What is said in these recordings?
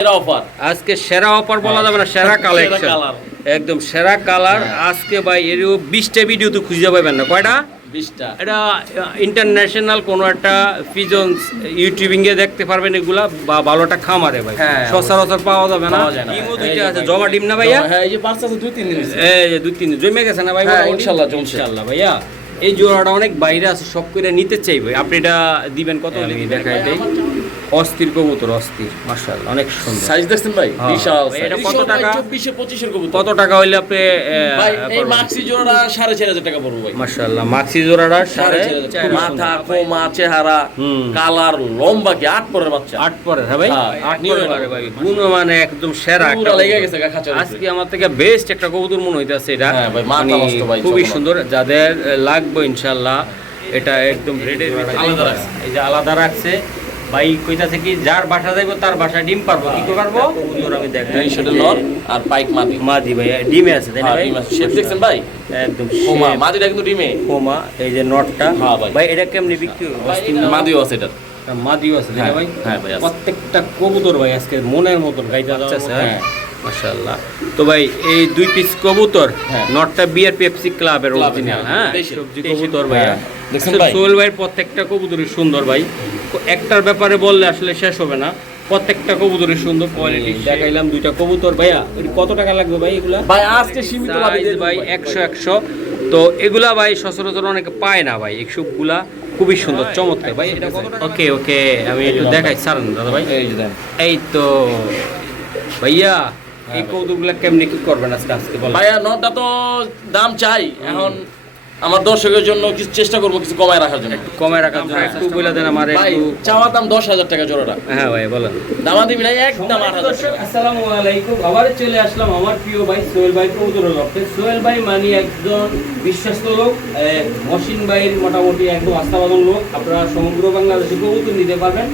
সেরা অফার আজকে সেরা অফার বলা যাবে না, সেরা কালেকশন, একদম সেরা কালার। আজকে ভাই এর 20টা ভিডিও তো খুঁজে পাবেন না। কয়টা? 20টা। এটা ইন্টারন্যাশনাল কোনো একটা পিজনস ইউটিউবিং এ দেখতে পারবেন এগুলা, বা ভালোটা খামারে ভাই সচরাচর পাওয়া যাবে না। ডিমও দুইটা আছে, জমা ডিম না ভাইয়া? হ্যাঁ, এই যে পাঁচ আছে 2-3 দিন হইছে। এই যে 2-3 দিন জমে গেছে না ভাই? ইনশাআল্লাহ ইনশাআল্লাহ ভাইয়া। এই জোড়াটা অনেক বাইরে আছে, সব করে নিতে চাই ভাই। আপনি এটা দিবেন কত? দেখাই দেই। অস্থির কবুতর, অস্থির, মাশাআল্লাহ, অনেক সুন্দর সাইজ দেখছেন ভাই, বিশাল। এটা কত টাকা? 24-25 এর কবুতর। কত টাকা হইলে আপনি ভাই এই মাক্সি জোড়াটা 4500 টাকা পড়বে ভাই। মাশাআল্লাহ, মাক্সি জোড়াটা 4.5 মাথা, কোমা, চেহারা, কালার, লম্বা কি 8 পরের বাচ্চা। 8 পরে, হ্যাঁ ভাই, 8 পরে ভাই। গুণ মানে একদম সেরা পুরো লেগে গেছে খাঁচার। আজকে আমার থেকে বেস্ট একটা কবুতর মনে হইতাছে এটা। হ্যাঁ ভাই, মাথা নষ্ট ভাই, খুবই সুন্দর। যাদের লাগবে ইনশাআল্লাহ এটা একদম রেডের আলাদা রাখছে। এই যে আলাদা রাখছে ভাই। কইতাছে কি যার বাসা যাইবো তার বাসা ডিম পারবো, কি করে পারবো? কবুতর আমি দেখাই। সেটা নর আর পাইক মাদি। মাদি ভাই ডিমে আছে, তাই না ভাই? শেপ দেখছেন ভাই, একদম কোমা। মাদিটা কিন্তু ডিমে কোমা। এই যে নটটা, হ্যাঁ ভাই। ভাই এটা কেমনে বিক্রি হবে? মাদিও আছে এটা। মাদিও আছে, তাই না ভাই? হ্যাঁ ভাই, প্রত্যেকটা কবুতর ভাই আজকে মনের মতন গাইতে যাচ্ছে। হ্যাঁ মাশাআল্লাহ। তো ভাই এই 2 পিস কবুতর, নটটা বিআর পেপসি ক্লাবের অরিজিনাল। হ্যাঁ, সবজি কবুতর ভাই দেখছেন ভাই। সোহেল ভাইয়ের প্রত্যেকটা কবুতরই সুন্দর ভাই। একটার ব্যাপারে বললে আসলে শেষ হবে না। প্রত্যেকটা কবুতরই সুন্দর কোয়ালিটি। দেখাইলাম 2টা কবুতর। ভাইয়া কত টাকা লাগবে ভাই এগুলা? ভাই আজকে সীমিত ভাই 100 তো এগুলা ভাই সচরাচর অনেকে পায় না ভাই। এসবগুলা খুবই সুন্দর, চমৎকার ভাই। এটা কত টাকা? ওকে ওকে, আমি একটু দেখাই সারেন দাদা ভাই। এই যে দেন। এই তো ভাইয়া, এই কৌতুকগুলা কেমনি কি করবেন আজকে? আজকে বলেন ভাইয়া। নটটা তো দাম চাই, এখন আমার দর্শকের জন্য কিছু চেষ্টা করবো, কিছু কমায় রাখার জন্য। একটু কমায় রাখার জন্য একটু বলে দেন আমার ভাই। একটু। চাওয়া দাম 10,000 টাকা জোড়াটা। হ্যাঁ ভাই বলেন। দামা দিবি না, একদম 8,000 দর্শক টাকা। আসসালামু আলাইকুম। আবার চলে আসলাম আমার প্রিয় ভাই সোহেল ভাই কবুতরের লক্ষ্যে। সোহেল ভাই মানে একজন বিশ্বস্ত লোক, মহসিন ভাইয়ের মোটামুটি একদম আস্থাবাদন লোক। আপনারা সমগ্র বাংলাদেশে কবুতর নিতে পারবেন।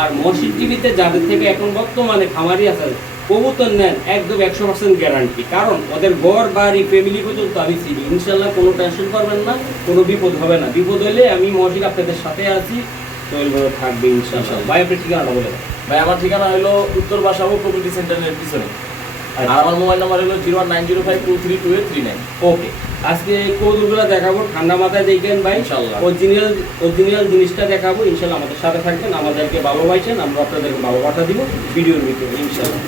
আর মহসিন টিভিতে যাদের থেকে এখন বর্তমানে খামারি আছে কবুতর নেন, একদম 100% গ্যারান্টি। কারণ ওদের ঘর বাড়ি ফ্যামিলি পর্যন্ত আমি চিনি। ইনশাল্লাহ কোনো টেনশন করবেন না, কোনো বিপদ হবে না। বিপদ হলে আমি মহসিন আপনাদের সাথে আছি, সোহেল ভাই থাকবে ইনশাল্লাহ। ভাই আপনার ঠিকানাটা বলে দেন। ভাই আমার ঠিকানা হলো উত্তর বাসাবো কমিউনিটি সেন্টারের পিছনে। আর আমার মোবাইল নাম্বার হলো 01905232839। ওকে, আজকে এই কৌতুকগুলো দেখাবো, ঠান্ডা মাথায় দেখবেন ভাই। ইনশাআল্লাহ অরিজিনাল জিনিসটা দেখাবো ইনশাআল্লাহ। আমাদের সাথে থাকবেন, আমাদেরকে ভালোবাসেন, আমরা আপনাদেরকে ভালোবাসা দিব ভিডিওর ভিতরে ইনশাআল্লাহ।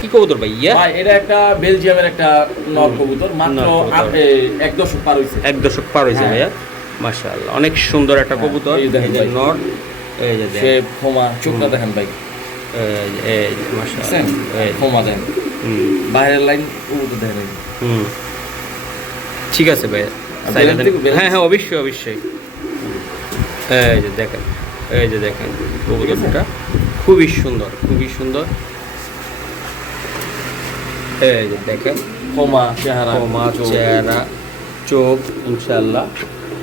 কি কবুতর ভাই? ভাই এটা একটা বেলজিয়ামের একটা নর কবুতর, মাত্র 1 দশক পার হইছে। 1 দশক পার হইছে ভাইয়া। মাশাআল্লাহ, অনেক সুন্দর একটা কবুতর। এই দেখেন ভাই, নর। এই যে সে ফোমা, চোখটা দেখেন ভাই। এই মাশাআল্লাহ, এই ফোমা দেন। বাইরের লাইন কবুতর দেখেন। ঠিক আছে ভাই। হ্যাঁ হ্যাঁ, অবশ্যই অবশ্যই। এই যে দেখেন, এই যে দেখেন কবুতরটা খুবই সুন্দর, খুবই সুন্দর। এই যে দেখেন ফোমা চেহারা, ফোমা চেহারা, চোখ ইনশাআল্লাহ।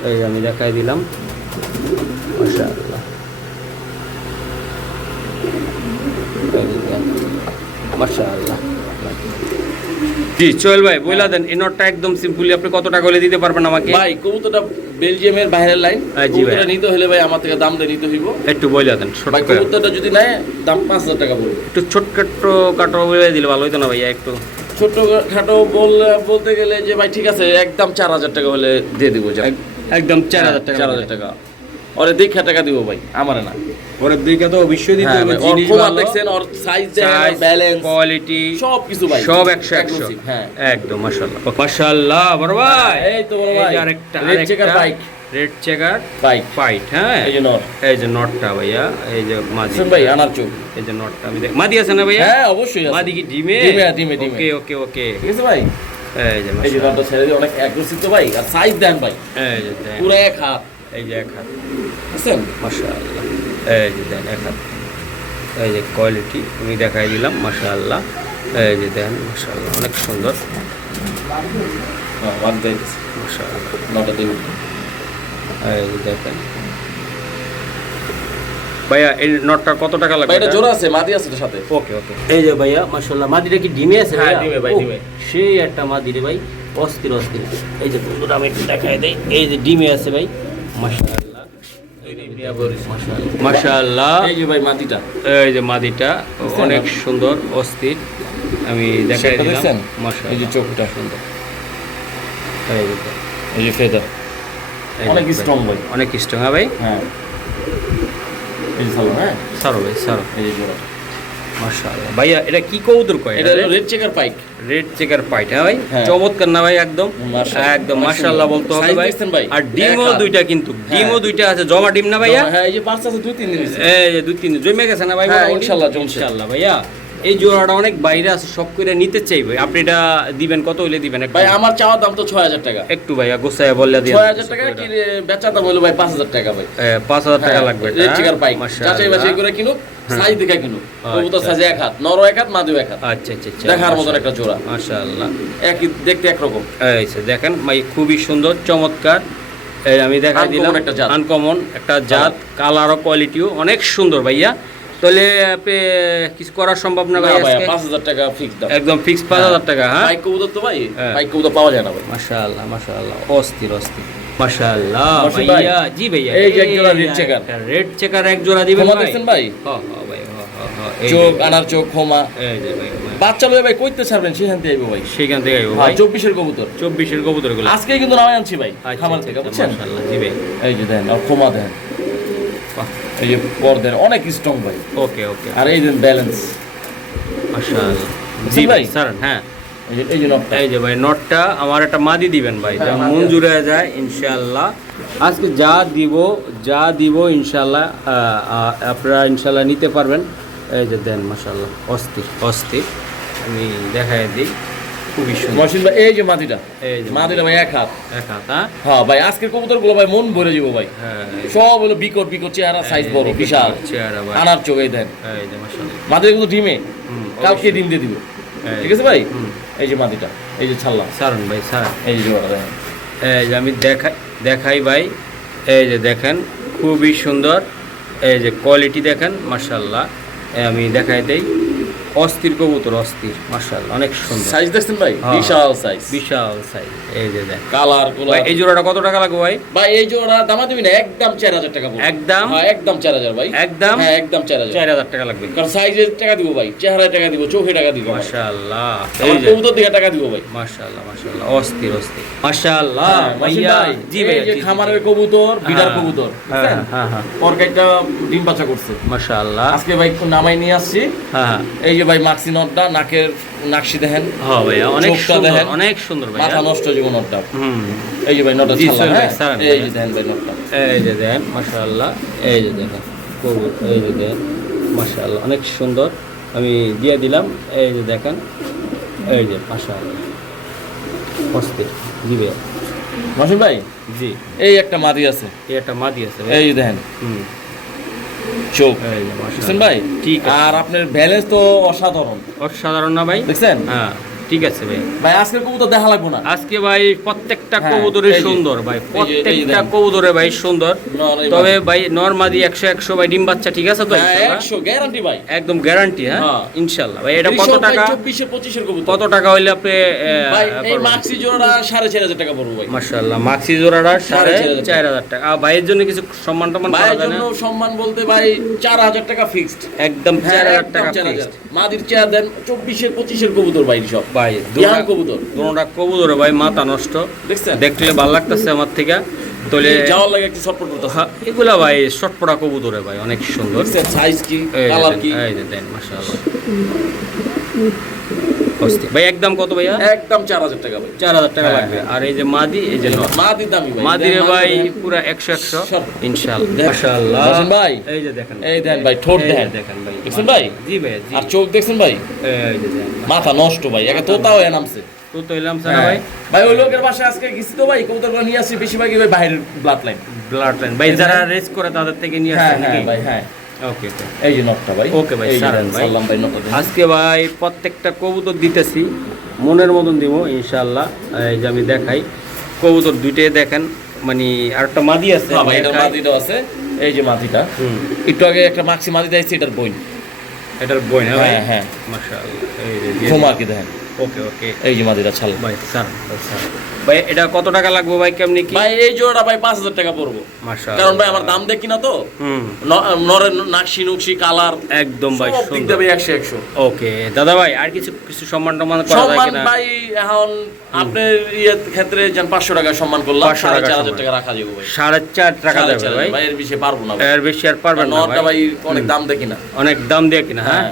এই আমি দেখাই দিলাম। মাশাআল্লাহ, মাশাআল্লাহ। জি সোহেল ভাই বইলা দেন, এই নটটা একদম সিম্পলি আপনি কত টাকা হলে দিতে পারবেন আমাকে? ভাই কবুতরটা বেলজিয়ামের বাইরের লাইন। জি ভাই, কবুতরটা নিতে হলে ভাই আমার থেকে দাম দিয়ে নিতে হইব। একটু বইলা দেন ছোট ভাই। করে। কবুতরটা যদি নেয় দাম 5,000 টাকা পড়বে। একটু ছোটখাটো কাটো বলে দিলে ভালো হইতো না ভাইয়া? একটু ছোট খাটো বলতে গেলে যে ভাই ঠিক আছে, একদম 4,000 টাকা হলে দিয়ে দিব। একদম 4,000 টাকা। 4,000 টাকা ওরে দেখা টাকা দিব ভাই, আমারে না। ওরে দিকে তো অবশ্যই দিতে হবে। জিনিস ভালো দেখছেন, ওর সাইজ দেখেন, ব্যালেন্স, কোয়ালিটি সব কিছু ভাই, সব 100 হ্যাঁ একদম। মাশাআল্লাহ মাশাআল্লাহ বড় ভাই। এই তো বড় ভাই, আরেকটা red checker bike, red checker bike fight. হ্যাঁ, এই যে নট, এই যে নটটা ভাইয়া। এই যে মাদি ভাই আনার চোখ। এই যে নটটা আমি দেখ, মাদি আছে না ভাইয়া? হ্যাঁ অবশ্যই আছে। মাদি কি ডিমে? ডিমে। ওকে ওকে ওকে, ঠিক আছে ভাই। এই যে এই যে নটটা ছেড়ে দিয়ে অনেক অ্যাগ্রেসিভ তো ভাই, আর সাইজ দেন ভাই, এই যে দেন পুরো এক হাত। এই যে এক হাত, বুঝছেন? মাশাআল্লাহ। এই যে দেন এক হাত। এই যে কোয়ালিটি আমি দেখাই দিলাম মাশাআল্লাহ। এই যে দেন মাশাআল্লাহ, অনেক সুন্দর। হ্যাঁ ওয়ান দেন মাশাআল্লাহ, নটটা দেন। এই যে দেখেন ভাইয়া, এই নটটা কত টাকা লাগবে? ভাই এটা জোড়া আছে, মাদি আছে এর সাথে। ওকে ওকে। এই যে ভাইয়া মাশাআল্লাহ, মাদিটা কি ডিমে আছে? হ্যাঁ ডিমে ভাই, ডিমে। সেই একটা মাদি রে ভাই, অস্থির অস্থির। এই যে বন্ধুরা আমি একটু দেখাই দেই, এই যে ডিমে আছে ভাই মাশাআল্লাহ। মাশাআল্লাহ। এই যে ভাই মাটিটা এই যে মাদিটা অনেক সুন্দর অস্থির, আমি দেখাই শেপটা দিলাম। দেখছেন? মাশাআল্লাহ, এই যে চোখটা সুন্দর। এই যে এই যে ফেদার এই যে অনেক ভাই, স্ট্রং ভাই। অনেক স্ট্রং। হ্যাঁ ভাই, হ্যাঁ এই যে সালো, হ্যাঁ সারো ভাই সারো। এই যে জোড়াটা মাশাআল্লাহ ভাইয়া, এটা কি কবুতর কয়? এটা হলো রেড চেকার পাইক। রেড চেকার পাইট। হ্যাঁ ভাই, হ্যাঁ। চমৎকার না ভাই? একদম মাশাআল্লাহ, একদম অনেক মাশাআল্লাহ সুন্দর। বলতে হবে Size ভাই। দেখছেন ভাই? আর ডিমও এক হাত। দুইটা, কিন্তু ডিমও হ্যাঁ। দুইটা আছে, জমা ডিম না ভাইয়া? হ্যাঁ এই যে বাচ্চা আছে 2-3 দিন হইছে। এই যে 2-3 জমে গেছে না ভাই? হ্যাঁ, মোটামুটি? ইনশাআল্লাহ জমছে। ইনশাআল্লাহ ভাইয়া। এই জোড়াটা অনেক বাইরে আছে, সব করে নিতে চাইবে, আপনি এটা দিবেন কত হইলে দিবেন? একটু ভাই আমার চাওয়ার দাম তো 6000 টাকা। একটু ভাইয়া গোছায় বললে দিন। 6000 টাকা কি বেচা দাম হলো ভাই 5000 টাকা ভাই। 5000 টাকা লাগবে এটা, রেড চেকার পাইক। মাশাআল্লাহ। যাচাই বাছাই করে কিনুক, সাইজ দেখে কিনুক। কবুতর আচ্ছা। সাইজে এক হাত, নর এক হাত, মাদিও এক হাত। আচ্ছা আচ্ছা আচ্ছা, দেখার মতন একটা জোড়া। মাশাআল্লাহ। একই দেখতে একরকম। এই যে দেখেন ভাই, খুবই সুন্দর চমৎকার। এই আমি দেখাই দিলাম, Uncommon একটা জাত। আনকমন একটা জাত, কালার ও কোয়ালিটিও অনেক সুন্দর ভাইয়া। তাহলে আপনি কিছু করা সম্ভব না না ভাই ভাই আজকে? 5000 টাকা ফিক্স দাম। একদম ফিক্স 5000 টাকা। হ্যাঁ, পাইক কবুতর তো ভাই, হ্যাঁ। পাইক কবুতর পাওয়া যায় না ভাই। মাশাআল্লাহ মাশাআল্লাহ, অস্থির অস্থির। মাশাআল্লাহ মহসিন ভাই, ভাইয়া। জি ভাইয়া, এই যে এক জোড়া red checker। রেড চেকার এক জোড়া দিবেন ক্ষমা ভাই? দেখছেন ভাই? হ্যাঁ হ্যাঁ ভাই, হ্যাঁ হ্যাঁ হ্যাঁ। এই চোখ যে, আনার চোখ ক্ষমা। এই যে ভাই, বাচ্চা লয়ে ভাই কইতে ছাড়বেন সেখান থেকে আইবো ভাই। সেখান থেকে আইবো ভাই ভাই। 24 এর কবুতর। 24 এর কবুতরগুলো। আজকে কিন্তু নামাই আনছি ভাই আচ্ছা, খামার আচ্ছা, থেকে, আচ্ছা, বুঝছেন? মাশাআল্লাহ, জি ভাই। এই যে দেন আর ক্ষমা দেন, বাহ, এই যে পর দেন, অনেক স্ট্রং ভাই। ওকে ওকে, আর এই দেন ব্যালেন্স, মাশাআল্লাহ। জি জি ভাই ভাই। স্যার। হ্যাঁ, এই যে নকটা। এই যে ভাই নটটা আমার একটা মাদি দিবেন ভাই, যা হ্যাঁ, মাদি মন আছে। জুড়ে যায় ইনশাআল্লাহ। আজকে যা দিব ইনশাআল্লাহ আপনারা ইনশাআল্লাহ নিতে পারবেন। এই যে দেন, মাশাআল্লাহ, অস্থির অস্থির। আমি দেখাই দিই, খুবই সুন্দর। মহসিন ভাই এই যে মাটিটা, এই যে মাটিটা ভাই এক হাত। এক হাত। হ্যাঁ হ্যাঁ ভাই আজকের কবুতর গুলো ভাই মন ভরে যাবো ভাই। হ্যাঁ, সব হলো বিকট বিকট চেহারা, সাইজ বড় বিশাল, চেহারা ভাই। আনার চোখ। এই দেন এই যে মাশাআল্লাহ। মাটিটা কিন্তু ডিমে, হুম, কালকে ডিম দিয়ে দিব। এই ঠিক আছে ভাই? হুম। এই যে মাটিটা, এই যে ছাড়লাম, সারুন ভাই সারুন। এই যে জোড়া দেখেন। এই যে আমি দেখাই ভাই, এই যে দেখেন খুবই সুন্দর। এই যে কোয়ালিটি দেখেন, মাশাআল্লাহ। আমি দেখাই দেই, অস্থির কবুতর, অস্থির, মাশাআল্লাহ, অনেক সুন্দর। সাইজ দেখছেন ভাই? হ্যাঁ। বিশাল সাইজ, বিশাল সাইজ। এই যে দেখ কালার গুলো। ভাই, এই জোড়াটা কত টাকা লাগবে ভাই? ভাই এই জোড়া দামা দিবি না, একদম 4000 টাকা পড়বে। একদম? হ্যাঁ একদম 4000 ভাই। একদম? হ্যাঁ একদম 4000। 4000 টাকা লাগবে। কারণ সাইজের টাকা দিব ভাই, চেহারায় টাকা দিব, চোখে টাকা দিব, মাশাআল্লাহ। এই আমার যে কবুতর দিকে টাকা দিব ভাই। মাশাআল্লাহ মাশাআল্লাহ, অস্থির অস্থির, মাশাআল্লাহ হ্যাঁ, মহসিন ভাইয়া। ভাই, জি এই ভাইয়া, যে জি, জি, খামারের জি। কবুতর, বিড়ার হ্যাঁ, কবুতর, হ্যাঁ বুঝছেন? হ্যাঁ হ্যাঁ, পরকাইটা ডিম বাচ্চা করছে। মাশাআল্লাহ। আজকে ভাই নামাই নিয়ে আসছি। হ্যাঁ হ্যাঁ এই যে ভাই মাক্সি নটটা, নাকের নাকশি দেখেন, হ্যাঁ ভাইয়া, অনেক চোখটা সুন্দর, দেখেন। অনেক সুন্দর ভাইয়া। মাথা নষ্ট জীবন নটটা। হুম, এই যে ভাই নটটা জি, ছাড়লাম, সোহেল ভাই, হ্যাঁ? ছাড়েন। এই যে দেখেন ভাই নটটা। এই যে দেন, মাশাআল্লাহ। এই যে দেখেন কবুতর, এই যে দেন, মাশাআল্লাহ, অনেক সুন্দর। আমি দিয়ে দিলাম। এই যে দেখেন, এই যে মাশাআল্লাহ, অস্থির। জি ভাইয়া, মহসিন ভাই জি। এই একটা মাদি আছে, এই একটা মাদি আছে ভাই। এই যে দেখেন হুম, চোখ, এই যে বুঝছেন মাশাআল্লাহ ভাই? ঠিক আছে। আর আপনার ব্যালেন্স তো অসাধারণ, অসাধারণ না ভাই? দেখছেন হ্যাঁ, ঠিক আছে ভাই। ভাই? আজকের কবুতর দেখা লাগবো না। আজকে ভাই প্রত্যেকটা হ্যাঁ, কবুতরে এই যে, সুন্দর ভাই, এই যে প্রত্যেকটা দেখেন। কবুতরে ভাই সুন্দর। নর এই তবে মাদি। ভাই নরমাদি 100 ভাই ডিম বাচ্চা, ঠিক আছে তো? হ্যাঁ, ইনশাআল্লাহ? 100 গ্যারান্টি ভাই। একদম গ্যারান্টি। হ্যাঁ হ্যাঁ। ইনশাআল্লাহ ভাই। এটা কত রিসব ভাই টাকা? 24 25 এর কবুতর। কত টাকা হইলে আপনি ভাই এই মাক্সি জোড়াটা 4500 টাকা পড়বে ভাই। মাশাআল্লাহ, মাক্সি জোড়াটা 4500 4500 টাকা। আর ভাইয়ের জন্য কিছু সম্মান টমান করা ভাইয়ের যায় না? জন্য সম্মান বলতে ভাই 4000 টাকা ফিক্সড। একদম 4000 টাকা টাকা fixed। মাদির চেয়ার দেন 24 25 এর কবুতর ভাই সব। ভাই ইয়াং কবুতর, দুটোটা কবুতরে ভাই মাথা নষ্ট, দেখছেন? দেখলে ভালো লাগতেছে আমার থেকে। তাহলে যাওয়ার লাগে একটু ছটফট করতেছে। হ্যাঁ, এগুলা ভাই শর্টপড়া কবুতরে ভাই অনেক সুন্দর। দেখছেন সাইজ কি, এই যে কালার দেন, কি? এই যে দেন, মাশাআল্লাহ, অস্থির। ভাই একদম কত ভাইয়া? একদম 4000 টাকা ভাই। 4000 টাকা হ্যাঁ, লাগবে। আর এই যে মাদি, এই যে নর, মাদির দামি ভাই। মাদিরে দেন, ভাই দেন। পুরা 100 সব। ইনশাআল্লাহ। দেখ, মাশাআল্লাহ বসেন ভাই। এই যে দেখেন, এই দেন ভাই, ঠোঁট এই যে দেখেন। দেখেন ভাই, দেখছেন ভাই? জি ভাই, জি। আর চোখ দেখছেন ভাই? এই যে দেখেন, মাথা নষ্ট ভাই, একে তোতাও এ নামছে। তো তো এলাম স্যার ভাই। ভাই ওই লোকের বাসায় আজকে গেছি তো ভাই, কবুতরগুলো নিয়ে আসছি বেশিরভাগই ভাই বাইরের ব্লাড লাইন। ব্লাড লাইন ভাই, যারা রেস করে তাদের থেকে নিয়ে হ্যাঁ আসছেন নাকি? হ্যাঁ ভাই, হ্যাঁ। ওকে ওকে। এই যে নটটা ভাই। ওকে ভাই, এই যে সারেন দেন, ভাই। সারলাম ভাই নটটা দেন। আজকে ভাই প্রত্যেকটা কবুতর দিতেছি মনের মতন দিব ইনশাআল্লাহ। এই যে আমি দেখাই কবুতর দুইটাই দেখেন, মানে আরেকটা মাদি আছে হ্যাঁ ভাই, এটার দেখাই। মাদিটাও আছে। এই যে মাদিটা, হুম, একটু আগে একটা মাক্সি মাদি দিয়েছি, এটার বই। এটার বই না ভাই? হ্যাঁ হ্যাঁ, মাশাআল্লাহ। এই যে দিয়ে ঘুমা কি দেখেন। দিন। ওকে ওকে এই যে মাদিটা ছাড়লাম ভাই স্যার ভাই এটা কত টাকা লাগবে ভাই কেমনি কি ভাই এই জোড়াটা ভাই 5000 টাকা পড়বো মাশাআল্লাহ কারণ ভাই আমার দাম দেখি না তো নরের নাকশি নুকশি কালার একদম ভাই সব দিক সুন্দর দিয়ে 100 ওকে দাদা ভাই আর কিছু কিছু সম্মান টম্মান করা যায় সম্মান কিনা ভাই এখন আপনার ইয়ের ক্ষেত্রে যেন 500 টাকা সম্মান করলাম 500 টাকা 4500 টাকা রাখা যাবে ভাই 4.5 টাকা দেবে 4.5 ভাই ভাই এর বেশি পারবো না ভাই এর বেশি আর পারবেন না নরটা ভাই ভাই অনেক দাম দেখি না অনেক দাম দিয়ে কিনা হ্যাঁ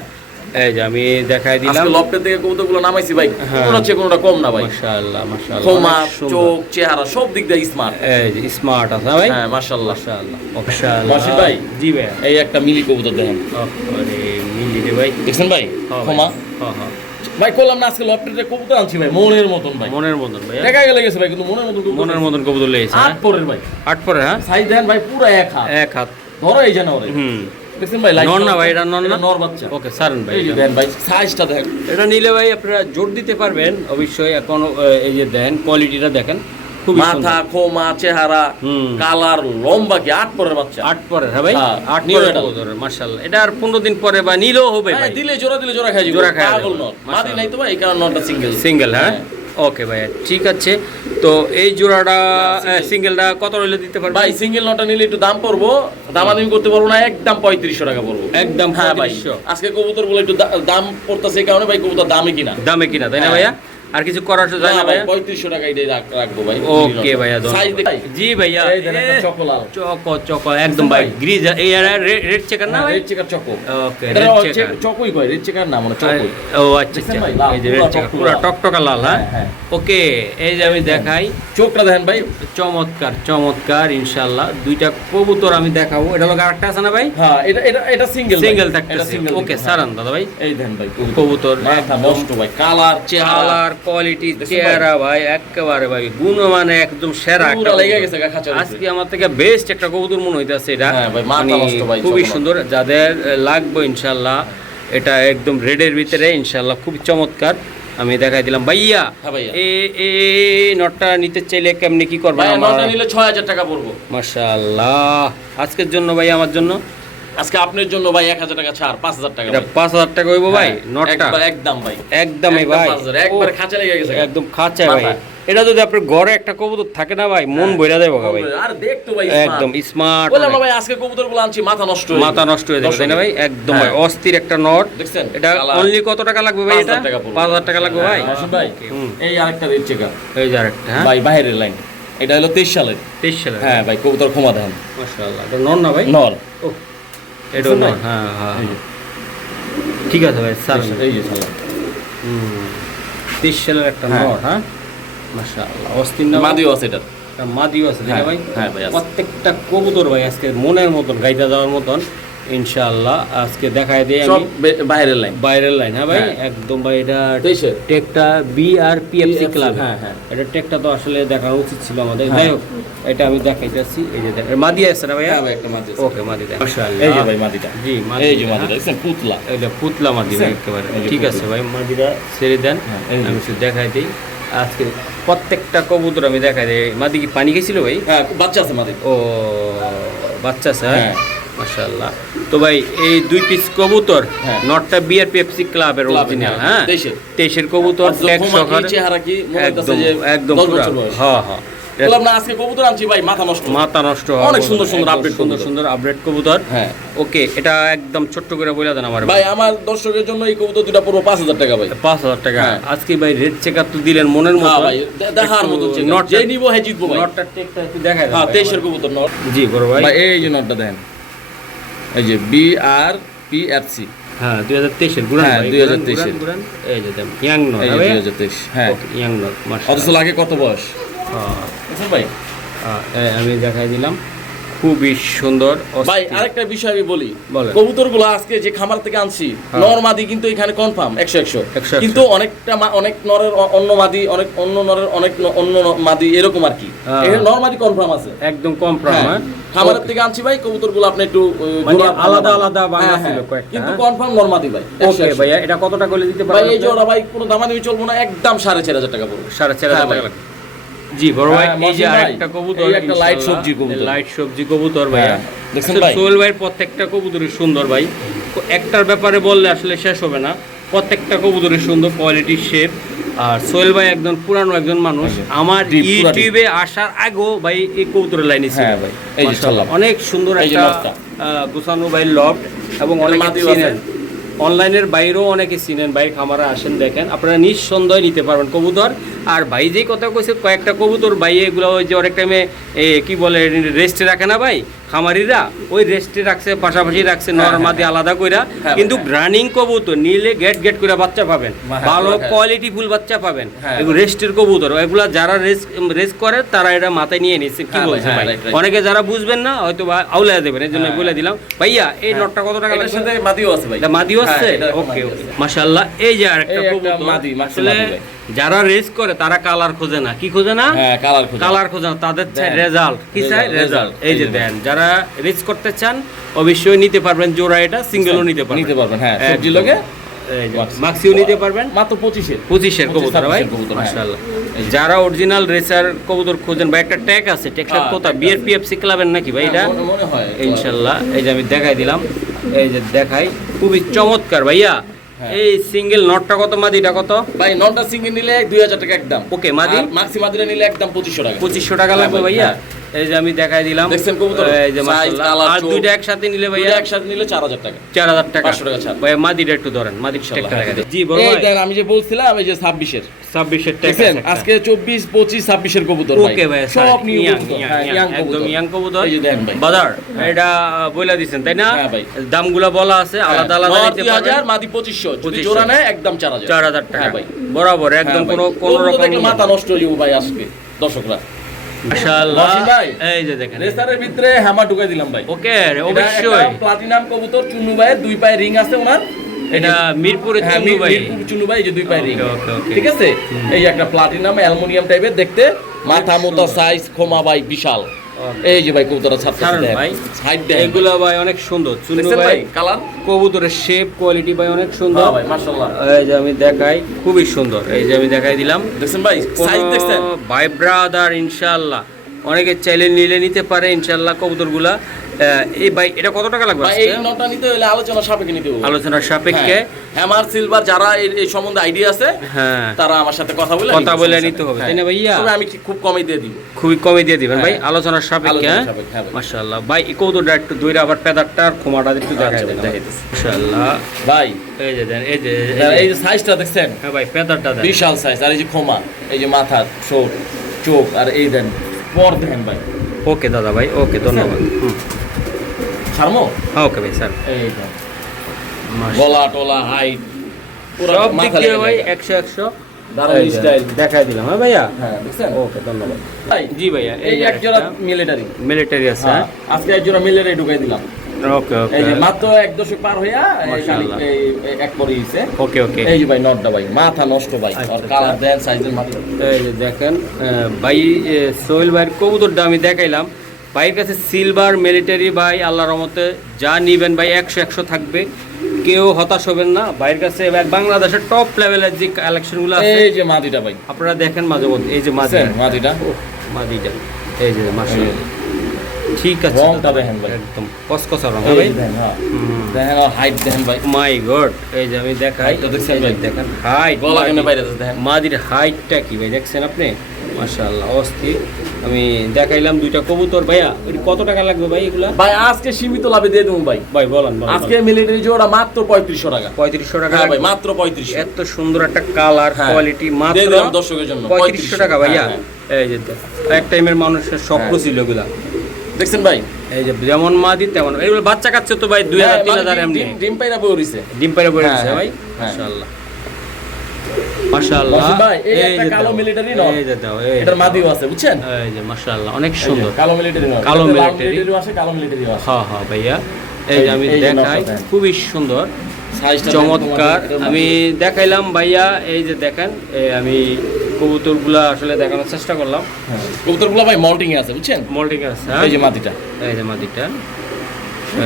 এই যে আমি দেখাই দিলাম আজকে লফটের থেকে কবুতরগুলো নামাইছি ভাই হ্যাঁ। কোন হচ্ছে কোনটা কম না ভাই মাশাআল্লাহ মাশাআল্লাহ খোমা অনেক সুন্দর। চোখ চেহারা সব দিক দিয়ে স্মার্ট এই যে স্মার্ট আছে ভাই হ্যাঁ মাশাআল্লাহ মাশাআল্লাহ মাশাআল্লাহ রশিদ ভাই। জি ভাই এই একটা মিলি কবুতর দেখেন আরে মিলি রে ভাই দেখছেন ভাই হ্যাঁ ভাই। খোমা হ্যাঁ হ্যাঁ ভাই করলাম না আজকে লফটের থেকে কবুতর আনছি ভাই মনের মতন ভাই মনের মতন ভাই দেখা গেলে গেছে ভাই কিন্তু মনের মতন কবুতর মনের মতন কবুতর লেগেছে আট পরের ভাই 8 পরে হ্যাঁ সাইজ দেন ভাই পুরো এক হাত এক হাত ধরো এই জানা ওরে হুম দেখছেন ভাই লাইট নর না ভাই, এটা নর না? নর বাচ্চা ওকে সারেন ভাই এই যে দেন ভাই সাইজটা দেখ এটা নিলে ভাই আপনারা জোর দিতে পারবেন অবশ্যই এখন এই যে দেন কোয়ালিটিটা দেখেন খুব মাথা খোমা চেহারা হুম। কালার লম্বা কি আট পরের বাচ্চা 8 পরে হ্যাঁ ভাই হ্যাঁ, 8 নিও পরে এটা। কবুতরের মাশাআল্লাহ এটা আর 15 দিন পরে বা নিলেও হবে হ্যাঁ, ভাই দিলে জোড়া খাই যাবে জোড়া খাইয়া পাগল যাবে। নর মাদি মাশাআল্লাহ। নাই তো ভাই এই কারণে নরটা সিঙ্গেল সিঙ্গেল হ্যাঁ ওকে ভাই ঠিক আছে তো এই জোড়াটা সিঙ্গেলটা কত হইলে দিতে পারবেন ভাই সিঙ্গেল নটা নিলে একটু দাম পড়বো দামাদামি করতে পারবো না একদম 3500 টাকা পড়বো একদম হ্যাঁ ভাই 3500 আজকে কবুতর বলে একটু দাম পড়তেছে এই কারণে ভাই কবুতর দামে কিনা দামে কিনা তাই না হ্যাঁ। ভাইয়া আর কিছু করার তো যায় না ভাইয়া 3500 টাকা এটাই রাখবো ভাই ওকে ভাইয়া সাইজ দেখাই জি ভাইয়া এই দেখেন একটা চকোলাল চকো একদম ভাই গ্রিজ এই রেড চেকার না ভাই রেড চেকার চকো ওকে এটা রেড চেকার চকোই কয় রেড চেকার না মানে চকোই ও আচ্ছা দেখছেন আচ্ছা ভাই, লাল, এই যে পুরা রেড চেকার পুরো টকটকা টকটকা লাল হ্যাঁ হ্যাঁ, ওকে এই যে আমি দেখাই চোখটা দেখেন ভাই চমৎকার চমৎকার ইনশাআল্লাহ দুইটা কবুতর আমি দেখাবো এটা হলো আরেকটা আছে না ভাই হ্যাঁ এটা সিঙ্গেল সিঙ্গেল থাকতেছে ওকে সারান দাদা ভাই এই দেন ভাই কবুতর মাথা নষ্ট ভাই কালার চেহারা কালার কোয়ালিটি দেখছেন চেহারা ভাই একেবারে ভাই গুণ মানে একদম সেরা একটা পুরা লেগে কবুতর। গেছে খাঁচার আজকে আমার থেকে বেস্ট একটা কবুতর মনে হইতাছে এটা হ্যাঁ ভাই, মাথা মানে নষ্ট ভাই, খুবই চমৎকার। সুন্দর যাদের লাগবে ইনশাআল্লাহ এটা একদম রেডের ভিতরে ইনশাআল্লাহ খুব চমৎকার আমি দেখাই দিলাম ভাইয়া হ্যাঁ ভাইয়া। এই নটটা নিতে চাইলে কেমনি কি করবেন ভাই আমার নটা নিলে 6000 টাকা পড়বো মাশাআল্লাহ আজকের জন্য ভাই আমার জন্য আজকে আপনার জন্য ভাই 1000 টাকা ছাড় 5000 টাকা এটা ভাই। 5000 টাকা হইবো ভাই হ্যাঁ, নটটা একদম ভাই একদমই ভাই 5000 একবার খাঁচা লেগে গেছে একদম খাঁচায় ভাই মাথায়। এটা যদি আপনার ঘরে একটা কবুতর থাকে না ভাই মন বইরা দেবো ভাই আর দেখতো ভাই একদম স্মার্ট বললাম না ভাই আজকে কবুতরগুলো আনছি মাথা নষ্ট হয়ে মাথা নষ্ট হয়ে যাবে তাই না ভাই একদম ভাই হ্যাঁ। অস্থির একটা নট দেখছেন এটা কালার। অনলি কত টাকা লাগবে ভাই এটা 5000 টাকা পড়বে। 5000 টাকা লাগবে ভাই হ্যাঁ, ভাই হুম। এই আরেকটা রেড চেকার এই যে আরেকটা হ্যাঁ ভাই বাইরের লাইন এটা হলো 23 সালের 23 সালে হ্যাঁ ভাই কবুতর ক্ষমা দেন মাশাআল্লাহ এটা নর না ভাই নর ও এটা বুঝছেন নর ভাই? হ্যাঁ হ্যাঁ এই যে, ঠিক আছে ভাই স্যার এই যে শালা 23 সালের একটা হ্যাঁ। নর হ্যাঁ মাশাআল্লাহ অস্থির না ভাই? মাদিও আছে এটা একটা মাদিও আছে তাই না হ্যাঁ, ভাই হ্যাঁ ভাই, আছে। প্রত্যেকটা কবুতর ভাই আজকে মনের মতন গাইতে যাওয়ার মতন ইনশাআল্লাহ আজকে দেখায় দিই সব আমি বাইরের লাইন বাইরের লাইন হ্যাঁ ভাই হ্যাঁ। একদম ভাই এটা 23 টেকটা বিআরপিএফসি PFC, ক্লাব হ্যাঁ, হ্যাঁ। এটা টেকটা তো আসলে দেখানো উচিত ছিল আমাদের হ্যাঁ। যাই হোক এটা আমি দেখাইতেছি এই যে দেখেন মাদি আছে না ভাইয়া হ্যাঁ ভাই একটা মাদি আছে। ওকে মাদি দেখ মাশাআল্লাহ এই যে ভাই মাদিটা জি মাদি এই যে মাদিটা দেখছেন পুতলা এটা পুতলা মাদি ভাই দেখছেন? একেবারে এই যে ঠিক আছে পুতলা। ভাই মাদিটা ছেড়ে দেন হ্যাঁ, এই যে। আমি শুধু দেখাই দিই আজকে প্রত্যেকটা কবুতর আমি দেখাই দিই মাদি কি পানি খেয়েছিল ভাই হ্যাঁ বাচ্চা আছে মাদি ও বাচ্চা স্যার হ্যাঁ। মাশাআল্লাহ তো ভাই এই 2 পিস কবুতর হ্যাঁ। নটটা বিআরপিএফসি ক্লাবের ক্লাবের, অরিজিনাল হ্যাঁ, হ্যাঁ 23 23 কবুতর আর ট্যাগ ক্ষমা কি, সহকারে চেহারা কি মনে হইতাছে একদম যে একদম 10 পুরা বছর বয়স। হ্যাঁ হ্যাঁ বললাম না আজকে কবুতর আনছি ভাই মাথা নষ্ট মাথা নষ্ট হওয়া অনেক কবুতর, সুন্দর সুন্দর একদম আপডেট সুন্দর কবুতর। সুন্দর আপডেট কবুতর হ্যাঁ ওকে এটা একদম ছোট্ট করে বলে দেন আমার ভাই আমার দর্শকের জন্য এই কবুতর দুটা পড়বো 5000 টাকা ভাই 5000 টাকা হ্যাঁ। আজকে ভাই রেড চেকার তো দিলেন মনের হ্যাঁ মতো ভাই দেখার মতো নট যে নিবো হ্যাঁ জিতবো ভাই নটটা টেকটা একটু দেখাই দেন হ্যাঁ ভাই 23 এর কবুতর নট আমার। জি বড় ভাই ভাই এই যে নটটা দেখেন এই যে বিআরপিএফসি হ্যাঁ 2023 এর গুরান হ্যাঁ, ভাই 2023 এর। গুরান এই যে দেন ইয়াং নট এই যে 2023 হ্যাঁ ইয়াং নট অথচ মাশাআল্লাহ লাগে কত বয়স হ্যাঁ বুঝছেন ভাই আমি দেখাই দিলাম খুবই সুন্দর ভাই অস্থির। আরেকটা বিষয় আমি বলি বলেন। কবুতরগুলো আজকে যে খামার থেকে আনছি হ্যাঁ। নর মাদি কিন্তু এখানে কনফার্ম 100 100 কিন্তু অনেকটা অনেক নরের অন্য মাদি অনেক অন্য নরের অনেক অন্য মাদি এরকম আর কি হ্যাঁ। এখানে নর মাদি কনফার্ম আছে একদম কম প্রায় হ্যাঁ। খামারের থেকে আনছি ভাই কবুতরগুলো আপনি একটু মানে ঘোরা আলাদা ভালো। আলাদা বাংলা হ্যাঁ, ছিল হ্যাঁ। কয়েকটা, কিন্তু হ্যাঁ। কনফার্ম নর মাদি ভাই ওকে 100 ভাইয়া এটা কত টাকা করে দিতে ভাই পারবেন এই জোড়া ভাই কোনো দামাদামি চলবো না একদম 4500 টাকা পড়বে 4500 হ্যাঁ, টাকা ভাই। লাগবে জি বড় ভাই হ্যাঁ, এই যে মহসিন ভাই, আরেকটা কবুতর এই একটা লাইট সবজি কবুতর। লাইট সবজি কবুতর ভাইয়া হ্যাঁ, দেখছেন ভাই? সোহেল ভাইয়ের প্রত্যেকটা কবুতরই সুন্দর ভাই একটার ব্যাপারে বললে আসলে শেষ হবে না প্রত্যেকটা কবুতরই সুন্দর কোয়ালিটি শেপ আর সোহেল ভাই একজন পুরানো একজন মানুষ, আমার Deep, পুরা deep। ইউটিউবে আসার আগেও ভাই এই কবুতরের লাইনে ছিল। হ্যাঁ ভাই, এই যে মাশাআল্লাহ, ছাড়লাম। অনেক সুন্দর এই যে একটা লফটটা। গুছানো ভাই লফট, এবং অনেকে মাদিও চিনেন, আছে। অনলাইনের বাইরেও অনেকে চিনেন ভাই, খামারে আসেন দেখেন, আপনারা নিঃসন্দেহে নিতে পারবেন কবুতর। আর ভাই যেই কথা কইছে কয়েকটা কবুতর ভাই এগুলো ওই যে অনেক টাইমে কি বলে রেস্টে রাখে না ভাই খামারিরা, ওই রেস্টে রাখছে, পাশাপাশি রাখছে নরমাদি আলাদা কইরা, হ্যাঁ, কিন্তু হ্যাঁ। রানিং কবুতর নিলে গেট গেট করে বাচ্চা পাবেন, হ্যাঁ, ভালো হ্যাঁ। কোয়ালিটি ফুল বাচ্চা পাবেন। হ্যাঁ। এগুলো রেস্টের কবুতর, এগুলা যারা রেস্ট করে তারা এটা মাথায় নিয়ে নিচ্ছে, কি হ্যাঁ ভাই, বলছে হ্যাঁ, ভাই। right, right। অনেকে যারা বুঝবেন না হয়তো বা আউলাইয়া দেবেন, এই জন্য হ্যাঁ। বলে দিলাম। ভাইয়া এই নটটা কত টাকা এটার লাগবে? সাথে মাদিও আছে ভাই। এটা মাদিও আছে? হ্যাঁ, এটা ওকে মাদি ওকে, আছে। মাশাআল্লাহ। এই যে আরেকটা এই একটা কবুতর, মাদি, মাক্সি আসলে মাদি ভাই। যারা রেস করে তারা কালার খোঁজে না, কি খোঁজে না? হ্যাঁ, কালার খোঁজে। কালার খোঁজে না, তাদের চাই দেন। রেজাল্ট। কি চাই? Result, result. result। এই যে এই যে দেন, যারা রেস করতে চান অবশ্যই নিতে পারবেন জোড়া, এটা সিঙ্গেলও নিতে পারবেন। নিতে পারবেন, হ্যাঁ। একদম। সবজি লগে এই যে মাক্সিও নিতে পারবেন, মাত্র 25-এর 25-এর কবুতর ভাই, 25-26 কবুতর, হ্যাঁ। মাশাআল্লাহ। যারা অরিজিনাল রেসার কবুতর খোঁজেন ভাই, একটা ট্যাগ আছে, ট্যাগটা হ্যাঁ, কোথা? tag বিআরপিএফসি ক্লাবের নাকি ভাই এটা? হ্যাঁ, মনে হয়। ইনশাল্লাহ। এই যে আমি দেখাই দিলাম, এই যে দেখাই, খুবই চমৎকার ভাইয়া। হ্যাঁ। এই সিঙ্গেল নটটা কত, মাদিটা কত? ভাই ননটা সিঙ্গেল নিলে 2000 টাকা একদম। ওকে, মাদি? আর মাক্সি মাদিটা নিলে একদম 2500 টাকা। 2500 টাকা লাগবে হ্যাঁ ভাই, ভাইয়া। হ্যাঁ। এই যে আমি দেখাই দিলাম, দেখছেন কবুতর? এই যে Size, মাশাআল্লাহ। colour, আর চোখ। দুইটা একসাথে নিলে ভাইয়া দুইটা একসাথে নিলে 4000 টাকা। 4000 টাকা। 500 টাকা ছাড়। ভাইয়া মাদিটা একটু ধরেন, মাদির ইনশাআল্লাহ, ট্যাগটা হ্যাঁ। দেখা জি বড় এই ভাই। দেন, আমি যে বলছিলাম এই যে 26-এর 26-এর ট্যাগ দেখছেন আছে আজকে 24, 25, 26-এর কবুতর ভাই। ওকে ভাই, সব নিউ ইয়াং কবুতর। ইয়াং হ্যাঁ, ইয়াং, young একদম কবুতর। ইয়াং কবুতর। এই যে দেন ভাই। বাজার এটা বইলা দিছেন তাই না? হ্যাঁ ভাই। দামগুলো বলা আছে, আলাদা আলাদা নর নিতে পারবেন। 2000, মাদি 2500। যদি 2500 জোড়া নেয় একদম 4000। 4000 টাকা হ্যাঁ ভাই। বরাবর, একদম হ্যাঁ ভাই। কোনো কবুতর রকম দেখলে মাথা নষ্ট হয়ে যাবে ভাই আজকে দর্শকরা। মাশাআল্লাহ। মহসিন ভাই। এই যে দেখেন, রেসারের ভিতরে হ্যামা ঢুকাই দিলাম ভাই। ওকে অবশ্যই। প্লাটিনাম কবুতর, চুন্নু ভাইয়ের 2 পায়ে রিং আছে ওনার। এটা মিরপুরে হ্যাঁ, চুন্নু ভাই। মিরপুর চুন্নু ভাই, এই যে 2 পায়ে রিং। ওকে, ওকে। ঠিক আছে? এই যে একটা প্লাটিনাম অ্যালুমিনিয়াম টাইপের দেখতে, মাথা মতো সাইজ, খোমা ভাই বিশাল। এই যে ভাই কবুতর ছাড়তে ছাড়েন ভাই। সাইড দেন। এগুলো ভাই অনেক সুন্দর, চুন্নু দেখছেন ভাই ভাই কবুতরের কবুতরের শেপ কোয়ালিটি ভাই অনেক সুন্দর। হ্যাঁ ভাই, মাশাআল্লাহ। এই যে আমি দেখাই, খুবই সুন্দর। এই যে আমি দেখাই দিলাম, দেখছেন ভাই সাইজ দেখছেন? ভাই ব্রাদার ইনশাআল্লাহ অনেকে চাইলে নিলে নিতে পারে ইনশাআল্লাহ কবুতরগুলা। এই ভাই এটা কত টাকা লাগবে ভাই আজকে? এই নটা নিতে হলে আলোচনা সাপেক্ষে নিতে হবে। আলোচনার সাপেক্ষে। হ্যামার সিলভার যারা এই সম্বন্ধে আইডিয়া আছে হ্যাঁ, তারা আমার সাথে কথা বলে নিতে হবে তাই না ভাইয়া? তবে আমি খুব কমই দিয়ে দিব। খুবই কমে দিয়ে দিবেন ভাই, হ্যাঁ। আলোচনার সাপেক্ষে। আলোচনার সাপেক্ষে, হ্যাঁ ভাই। মাশাআল্লাহ ভাই, এই কবুতরটা একটু দইরা আবার পেদারটা আর খোমাটা একটু দেখাই আচ্ছা, দেন। দেখাইতেছি। মাশাআল্লাহ ভাই এই যে দেন, এই যে এই যে সাইজটা দেখছেন? হ্যাঁ ভাই, পেদারটা দেন। বিশাল সাইজ। আর এই যে খোমা, এই যে মাথা, চোখ, চোখ, আর এই দেন পর দেখেন ভাই। ওকে দাদা ভাই, ওকে ধন্যবাদ। ছাড়মো? হ্যাঁ ওকে ভাই স্যার। এই দেন মাশাআল্লাহ। গলা টলা হাইট পুরো সব দিক মাথা দিয়ে লেগে ভাই যায়। 100 দারুণ এই যে, স্টাইল। দেখাই দিলাম। হ্যাঁ ভাইয়া, হ্যাঁ দেখছেন? ওকে ধন্যবাদ। ভাই জি ভাইয়া, এই এক জোড়া মিলিটারি। মিলিটারি আছে। হ্যাঁ, আজকে এক জোড়া মিলিটারি ঢুকাই দিলাম। ওকে ওকে এই যে মাত্র 1 দশক পার হইয়া মাশাআল্লাহ। এক পরে হইছে। ওকে ওকে। এই যে ভাই নটটা ভাই মাথা নষ্ট ভাই। আচ্ছা, আর আচ্ছা। কালার দেন, সাইজের মাথা। এই যে দেখেন ভাই, সোহেল ভাইয়ের কবুতরটা আমি দেখাইলাম। ভাইয়ের কাছে সিলভার মিলিটারি ভাই আল্লাহর রহমতে যা নিবেন ভাই 100 থাকবে, কেউ হতাশ হবেন না। ভাইয়ের কাছে বাংলাদেশের টপ লেভেলের যে কালেকশনগুলো আছে এই যে মাদিটা ভাই আপনারা দেখেন মাঝে মধ্যে। এই যে মাদি, দেখছেন মাদিটা? মাদিটা এই যে মাশাআল্লাহ, ঠিক আছে রংটা দেখেন ভাই। একদম কসকসা রং এই ভাই। যে দেখেন, হ্যাঁ। দেখেন আর হাইট দেখেন ভাই। মাই গড, এই যে আমি দেখাই, Height টা দেখছেন এই যে ভাই? দেখেন হাইট, গলা কেন বাইরে আছে দেখেন। মাদির হাইটটা কি ভাই দেখছেন আপনি? মাশাআল্লাহ অস্থির। আমি দেখাইলাম দুইটা কবুতর। ভাইয়া ওই কত টাকা লাগবে ভাই এগুলা? ভাই আজকে সীমিত লাভে দিয়ে দেবো ভাই। ভাই বলেন বলেন। আজকে মিলিটারি জোড়া মাত্র 3500 টাকা। 3500 টাকা হ্যাঁ ভাই, লাগবে? মাত্র 3500। এত সুন্দর একটা কালার হ্যাঁ। কোয়ালিটি, দিয়ে মাত্র দিলাম দর্শকের জন্য 3500 টাকা ভাইয়া। হ্যাঁ, এই যে এক টাইমের মানুষের স্বপ্ন হ্যাঁ। ছিল এগুলা। দেখছেন ভাই? এই যে যেমন মাদি তেমন এগুলো বাচ্চা কাচ্চা তো ভাই 2000 3000 এমনি ডিম পাইরা বইরিছে। ডিম পাইরা পড়ে হ্যাঁ, গেছে ভাই। হ্যাঁ। মাশাআল্লাহ মাশাআল্লাহ। মহসিন ভাই, এই একটা যে কালো দাও, মিলিটারি নট। এই যে দাও, এই এটার যে মাদিও দাও। আছে বুঝছেন? এই যে মাশাআল্লাহ অনেক এই যে সুন্দর। কালো মিলিটারি নট। কালো এটাতে লাল মিলিটারি। মিলিটারিও আছে, কালো মিলিটারিও আছে। হ্যাঁ হ্যাঁ ভাইয়া, এই যে আমি এই যে দেখাই, নকশা দেন। খুবই সুন্দর সাইজটা চমৎকার। দেখেন তোমাদের, আমি দেখাইলাম ভাইয়া, এই যে দেখেন আমি কবুতরগুলা আসলে দেখানোর চেষ্টা করলাম। হ্যাঁ। কবুতরগুলো ভাই মল্টিং এ আছে বুঝছেন? মোল্ডিং আছে। এই যে মাদিটা এই যে মাদিটা,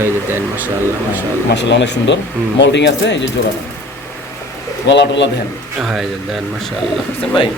এই যে দেন মাশাআল্লাহ মাশাআল্লাহ। মাশাআল্লাহ অনেক সুন্দর হুম। মল্টিং আছে। এই যে জোড়া গলা টলা দেন হ্যাঁ এই যে দেন মাশাআল্লাহ। বুঝছেন ভাই?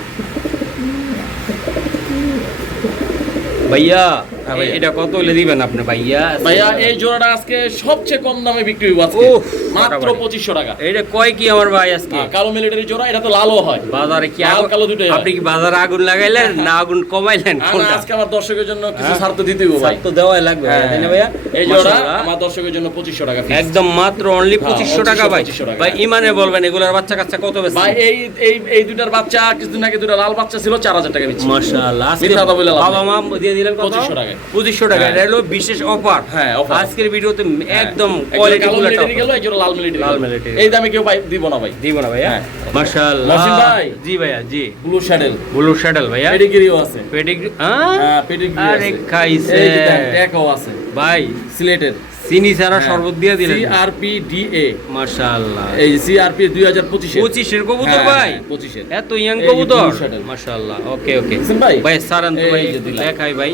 ভাইয়া হ্যাঁ ভাইয়া। এটা কত হলে দিবেন আপনি ভাইয়া? ভাইয়া এই জোড়াটা আজকে সবচেয়ে কম দামে বিক্রি হইব আজকে, উফ, মাত্র ফাটাফাটি। 2500 টাকা। এটা কয় কি আমার ভাই আজকে? কালো মিলিটারি জোড়া, এটা তো লালও হয়। বাজারে কি লাল কালো দুটোই হয়। আপনি কি বাজারে আগুন লাগাইলেন না আগুন কমাইলেন না, না, কোনটা? আজকে আমার দর্শকের জন্য কিছু হ্যাঁ। ছাড় তো দিতেই হবে ভাই। ছাড় তো দেওয়াই লাগবে ভাইয়া, তাই না ভাইয়া? এই জোড়া মাশাআল্লাহ। আমার দর্শকের জন্য 2500 টাকা fix। একদম মাত্র অনলি হ্যাঁ, 2500 টাকা ভাই। 2500 টাকা। ভাই ইমানে বলবেন এগুলার বাচ্চা কাচ্চা কত বেশি? ভাই এই এই এই দুইটার বাচ্চা কিছুদিন আগে দুটো লাল বাচ্চা ছিল 4000 টাকা বেচছি। মাশাআল্লাহ। আজকে মিথ্যা কথা বলে লাভ বাবা মা দিয়ে দিলেন কত? 2500 টাকায়। 2500 টাকা। হ্যাঁ। এটা হলো বিশেষ অফার। হ্যাঁ, offer। আজকের ভিডিওতে একদম একটা কোয়ালিটি কালো ফুল একটা মিলিটারি গেল, একজন লাল মিলিটারি লাল গেল। মিলিটারি। এই দামে কেউ ভাই দিব না ভাই। দিব না ভাইয়া? হ্যাঁ। মাশাআল্লাহ। মহসিন ভাই। জি ভাইয়া, জি। ব্লু শ্যাডেল, ব্লু শ্যাডেল ভাইয়া। পেডিগ্রিও আছে। পেডিগ্রি হ্যাঁ, পেডিগ্রি আরে আছে। খাইছে। এই যে দেখ, ট্যাগও আছে ভাই সিলেটের। চিনি ছাড়া শরবত দিয়ে দিলেন। CRPDA, মাশাআল্লাহ। এই CRP 2025 25 এর কবুতর ভাই। 25 এত ইয়াং এই যে কবুতর। blue shuttle। মাশাআল্লাহ। ওকে ওকে। বুঝছেন ভাই? ভাই সারান তো এই ভাই যে দিলাম। দেখাই ভাই।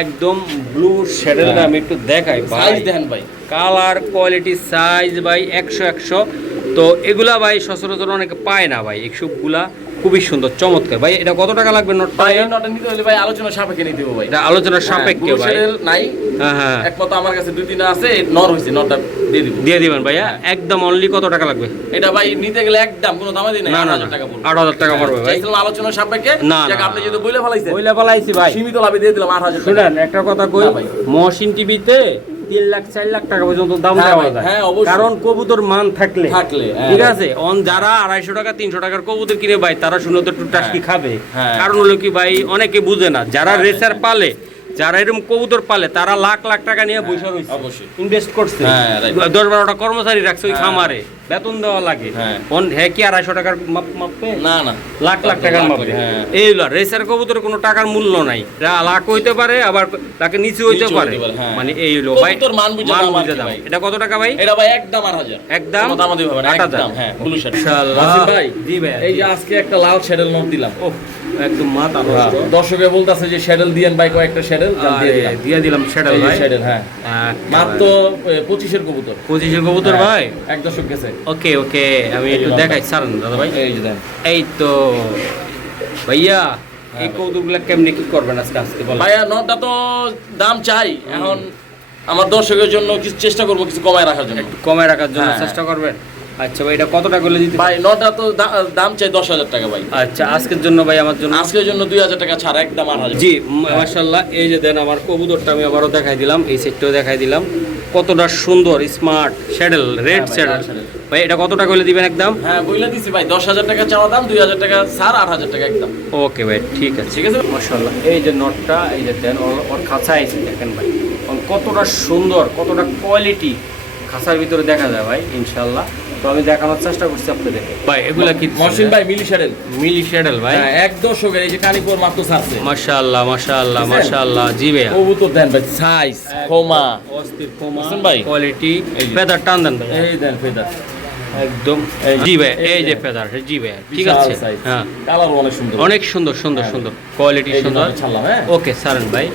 একদম ব্লু শ্যাডেলটা হ্যাঁ। আমি একটু দেখাই ভাই। সাইজ দেখেন ভাই। কালার কোয়ালিটি সাইজ ভাই 100 তো এগুলা ভাই সচরাচর অনেকে পায় না ভাই। এসবগুলা খুবই সুন্দর চমৎকার ভাই। এটা কত টাকা লাগবে নোটটা? ভাই এই নটা নিতে হলে ভাই আলোচনা সাপেক্ষে নিতে হবে ভাই। এটা আলোচনার সাপেক্ষে Blue ভাই। shuttle নাই, হ্যাঁ হ্যাঁ একমাত্র আমার কাছে দুই তিনটা আছে, নর হইছে, নরটা দিয়ে দিব। দিয়ে দিবেন ভাইয়া। হ্যাঁ। একদম অনলি কত টাকা লাগবে? এটা ভাই নিতে গেলে একদম কোনো দামই দিই না, না না 8000 টাকা পড়বে। 8000 টাকা পড়বে ভাই। চাইছিলাম আলোচনা সাপেক্ষে, না, যাক না, আপনি যেহেতু বইলে ফেলাইছেন, ওইলা পালাইছি ভাই। সীমিত লাভে দিয়ে দিলাম 8000 টাকা। শুনেন একটা কথা কই, না ভাই। মহসিন টিভিতে 3 লাখ 4 লাখ টাকা পর্যন্ত দাম হ্যাঁ দেওয়া ভাই, যায়। হ্যাঁ, অবশ্যই। কারণ কবুতর মান থাকলে হ্যাঁ, ঠিক আছে। যারা 250 টাকা 300 টাকার কবুতর কিনে ভাই তারা শুনে তো একটু টাস্কি খাবে। হ্যাঁ। কারণ হলো কি ভাই অনেকে বুঝে না, যারা হ্যাঁ, রেসার পালে, যারা এরকম কবুতর পালে তারা লাখ লাখ টাকা নিয়ে বসে রয়েছে, অবশ্যই। ইনভেস্ট করছে। হ্যাঁ, right। 10-12টা কর্মচারী রাখছে ওই হ্যাঁ। খামারে, বেতন দেওয়া লাগে। হ্যাঁ। হ্যাঁ কি 250 টাকার মাপবে? না না, লাখ লাখ টাকার মাপবে। হ্যাঁ। এইগুলো রেসার কবুতরের কোনো টাকার মূল্য নাই। লাখ হইতে পারে আবার তাকে নিচে হইতে নিচু পারে। হইতে পারে, হ্যাঁ। মানে এই হলো ভাই কবুতর মান বুঝে দাম আর কি দাম। ভাই। এটা কত টাকা ভাই? এটা ভাই একদম 8000। একদম কোনো দামাদামি হবে না, 8000 একদম। হ্যাঁ, ব্লু শার্ট। মাশাআল্লাহ। নাসির ভাই, জি ভাই। এই যে আজকে একটা লাল শ্যাডেল নট দিলাম। ওহ একদম মাথা নষ্ট। দর্শকে বলতাছে যে শ্যাডেল দিয়েন ভাই, কয়েকটা শ্যাডেল দিয়ে দিলাম। দিয়ে দিলাম শ্যাডেল এই যে ভাই। শ্যাডেল, হ্যাঁ, মাত্র 25 এর কবুতর। 25 এর কবুতর হ্যাঁ, ভাই। এক দর্শক গেছে। ওকে ওকে, আমি এই যে একটু লম্বা। দেখাই সারান দাদা ভাই। এই যে দেন। এই তো ভাইয়া এই ভাই। কবুতরগুলো কেমনে কি করবেন আজকে আসতে বলেন? ভাইয়া নটটা তো দাম চাই, এখন আমার দর্শকের জন্য কিছু চেষ্টা করবো কিছু কমায় রাখার জন্য। কমায় রাখার জন্য হ্যাঁ। চেষ্টা করবেন। আচ্ছা ভাই এটা কত টাকা করে দিতে? ভাই নটটা তো দাম চাই 10,000 টাকা ভাই। আচ্ছা আজকের জন্য ভাই আমার জন্য আজকের জন্য 2000 টাকা ছাড়, একদম 8000। জি মাশাআল্লাহ। এই যে দেন আমার কবুতরটা আমি আবারও দেখাই দিলাম, এই সেটটাও দেখাই দিলাম। কতটা সুন্দর স্মার্ট শ্যাডেল, রেড ভাই, শ্যাডেল লাল শ্যাডেল। ভাই। এটা কত টাকা করে দিবেন একদম? হ্যাঁ বইলা দিছি ভাই, 10,000 টাকা চাওয়া দাম, 2000 টাকা ছাড়, 8000 টাকা একদম। ওকে ভাই ঠিক আছে। ঠিক আছে। মাশাআল্লাহ। এই যে নটটা, এই যে দেন ওর খাঁচা আছে দেখেন ভাই, কতটা সুন্দর, কতটা কোয়ালিটি খাঁচার ভিতরে দেখা যায় ভাই ইনশাআল্লাহ। তো আমি দেখানোর চেষ্টা করছি আপনাদেরকে ভাই। এগুলা কি মহসিন ভাই মিলি শ্যাডেল। মিলি শ্যাডেল ভাই? হ্যাঁ, এক দর্শকের এই যে কানিপুর মাত্র ছাড়ছে। মাশাআল্লাহ মাশাআল্লাহ বুঝছেন? মাশাআল্লাহ। জি ভাইয়া। কবুতর দেন ভাই, সাইজ, খোমা, অস্থির কোমা বুঝছেন ভাই? কোয়ালিটি। এই যে। ফেদার টান দেন ভাই এই দেন ফেদার। একদম। এই যে। জি ভাই এই এই যে যে। ফেদার, জি ভাই ঠিক বিশাল আছে। size। হ্যাঁ কালার অনেক সুন্দর। অনেক সুন্দর সুন্দর হ্যাঁ। সুন্দর কোয়ালিটি এই যে সুন্দর। নটটা ছাড়লাম, হ্যাঁ। ওকে সারেন ভাই।